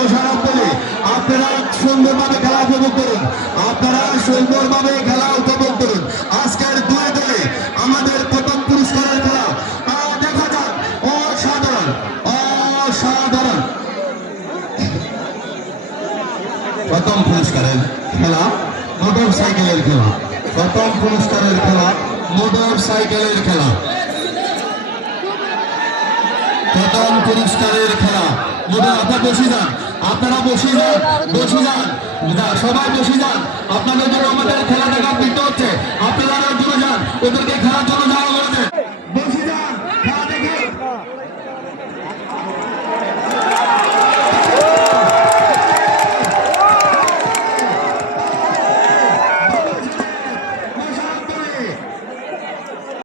মোশাররফ বলে আপনারা সুন্দরভাবে খেলা উপভোগ করুন, আপনারা সুন্দরভাবে খেলা উপভোগ করুন। আজকের দুই দলে আমাদের প্রথম পুরস্কারের খেলা দেখা যাক। অসাধারণ অসাধারণ প্রথম পুরস্কারের খেলা মোটর সাইকেলের খেলা, প্রথম পুরস্কারের খেলা মোটর সাইকেলের খেলা, প্রথম পুরস্কারের খেলা। আপনারা বসে যান, আপনারা বসে যান, বসে যান, সবাই বসে যান। আপনাদের জন্য আমাদের খেলা দেখা বৃত্ত হচ্ছে, আপনারা দূরে যান, ওদেরকে